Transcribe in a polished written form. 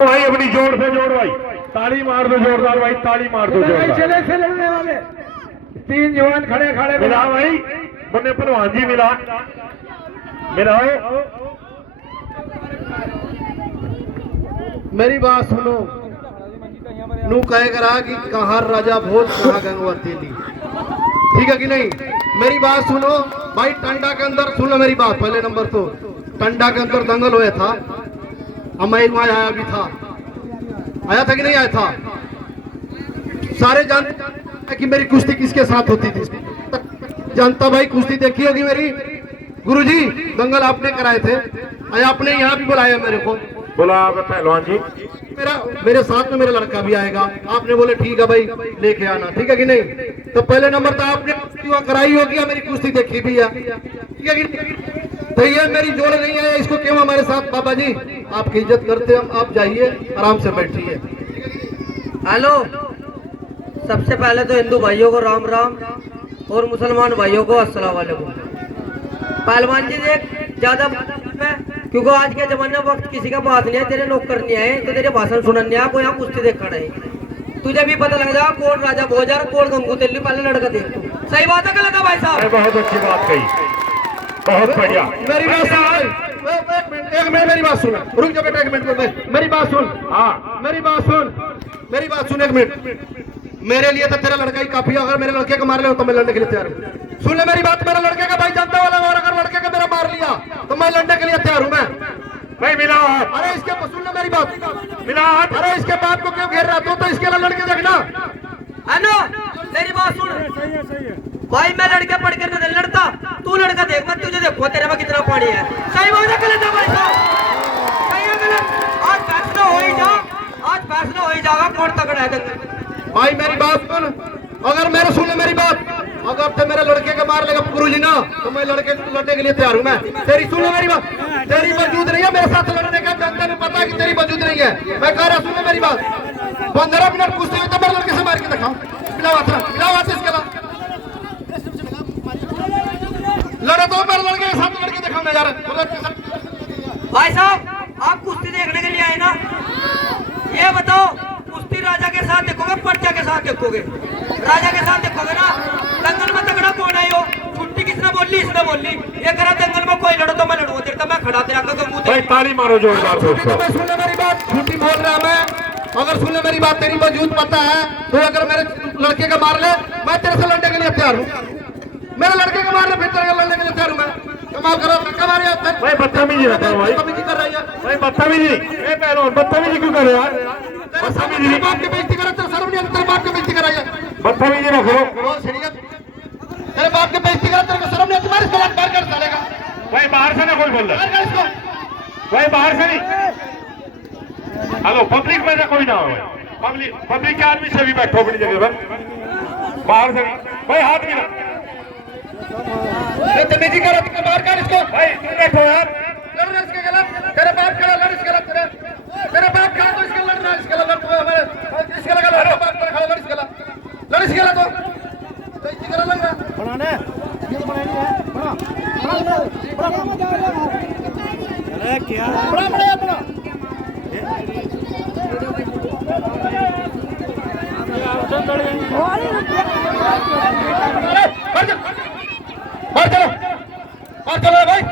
भाई अपनी जोर से जोड़ भाई, ताली मार दो जोरदार भाई, ताली मार दो जोरदार। चले से लड़ने वाले तीन जवान खड़े खड़े मिला भाई, बने पहलवान जी मिला, मिलाओ। मेरी बात सुनो, नू कहे करा कि कहाँ राजा भोज कहाँ गंगवा तेली, ठीक है कि नहीं? मेरी बात सुनो भाई, टंडा के अंदर सुनो मेरी बात। पहले नंबर तो टंडा के अंदर दंगल हुआ था, अब मैं वहां आया भी था, आया था कि नहीं आया था? सारे जानते हैं कि मेरी कुश्ती किसके साथ होती थी, जानता भाई कुश्ती देखी होगी मेरी। गुरुजी दंगल आपने कराए थे, आपने यहाँ भी बुलाया मेरे को, बोला पहलवान जी मेरे साथ में मेरा लड़का भी आएगा, आपने बोले ठीक है भाई लेके आना, ठीक है कि नहीं? तो पहले नंबर तो आपने कुश्ती कराई होगी या मेरी कुश्ती देखी भी है, ठीक है कि नहीं? तो ये मेरी जोड़ नहीं है, इसको क्यों हमारे साथ? बाबा जी आपकी इज्जत करते हम, आप जाइए आराम से बैठिए। हेलो, सबसे पहले तो हिंदू भाइयों को राम राम और मुसलमान भाइयों को अस्सलाम वालेकुम। पहलवान जी देख ज्यादा क्योंकि आज के जमाने में वक्त किसी का बात नहीं है, तेरे नौकर नहीं आए तो तेरे भाषण सुनने आपको यहाँ कुश्ती देख खड़े हैं, तुझे भी पता लग जाएगा कौन राजा भोज और कौन गंगू तेली। पहले लड़का देख तू, सही बात है गलत है भाई साहब? बहुत अच्छी बात कही, बहुत बढ़िया। मेरी बात सुन, एक मिनट मेरी बात सुन, रुक जा बेटा एक मिनट, मेरी बात सुन। हाँ मेरी बात सुन, मेरी बात सुन एक मिनट। मेरे लिए तो तेरा लड़का ही काफी है, अगर मेरे लड़के को मार ले तो मैं लड़ने के लिए तैयार हूँ। सुन ले मेरी बात, मेरा लड़के का भाई जानता वाला, और अगर लड़के का मेरा मार लिया तो मैं लड़ने के लिए तैयार हूँ मैं भाई। मिला अरे इसके सुन ले मेरी बात, मिला। अरे इसके बाप को क्यों घेर रहा तो इसके लिए लड़के देखना। हेलो, मेरी बात सुन भाई, मैं लड़के पढ़ कर नहीं लड़ता, तू लड़का देख मत, तुझे देखो तेरे में कितना पानी है। सही बात है गलत है भाई साहब? सही है गलत? आज फैसला हो ही जा, आज फैसला हो ही जाएगा कौन तगड़ा है। भाई मेरी बात सुन, अगर मेरे सुन ले मेरी बात, अगर तो मेरे लड़के का मार लेगा गुरुजी ना तो मैं लड़ने के लिए तैयार हूँ मैं। तेरी सुन ले मेरी बात, तेरी वजूद नहीं है मेरे साथ लड़ने का, जनता ने पता कि तेरी वजूद नहीं है। मैं कह रहा सुन ले मेरी बात, 15 मिनट कुश्ती हुई तो मेरे लड़के से मार के दिखाओ, मिलाओ इसके ला लड़े तो मेरे लड़के के साथ लड़के दिखाओ नजारा। भाई साहब आप कुश्ती देखने के लिए आए ना, ये बताओ कुश्ती राजा के साथ देखोगे पर्चा के साथ देखोगे? राजा के साथ देखोगे ना। दंगल में तगड़ा कौन है? यो छुट्टी किसने बोली? इसने बोली। ये करा दंगल में कोई लड़ो तो मैं लड़ूंगा, तेरे तो मैं खड़ा तेरा गंगू भाई ताली मारो जोरदार दोस्तों। सुन ले मेरी बात, झूठी बोल रहा मैं, अगर सुन ले मेरी बात, तेरी वजूद पता है तो अगर मेरे लड़के का मार ले मैं तेरे से लड़ने के लिए तैयार हूँ, मेरे लड़के का मार ले फिर तेरे लड़ने के लिए तैयार हूँ मैं। कमाल करो भाई, बदतमीजी रखा भाई, कर रही है भाई बदतमीजी, पहलवान बदतमीजी क्यों कर रहे यार? तेरे बाप की बेइज्जती करा, तेरे शर्म नहीं आती? तेरे बाप की बेइज्जती कराई है, बदतमीजी रखो तेरे बाप की बेइज्जती करा, तेरे को शर्म नहीं आती? तुम्हारे इसको बाहर कर डालेगा भाई, बाहर से ना कोई बोल रहा इसको। भाई, बाहर से नहीं। हेलो, पब्लिक में से कोई ना हो, पब्लिक के आदमी से भी बैठो अपनी जगह पर, बाहर से नहीं भाई। हाथ गिरा बदतमीजी करा, तुम बाहर कर इसको भाई, तुम बैठो यार। लड़ इसके गलत, तेरे बाप खड़ा लड़ इसके गलत, तेरे बाप खड़ा तो इसके लड़ना, इसके लड़ तो हमें इसके लगा लड़, बाप खड़ा लड़ इसके लड़ इसके लड़ तो इसी तरह लग रहा बनाने ये तो बनानी है अरे क्या बड़ा बड़ा अपना और चलो भाई।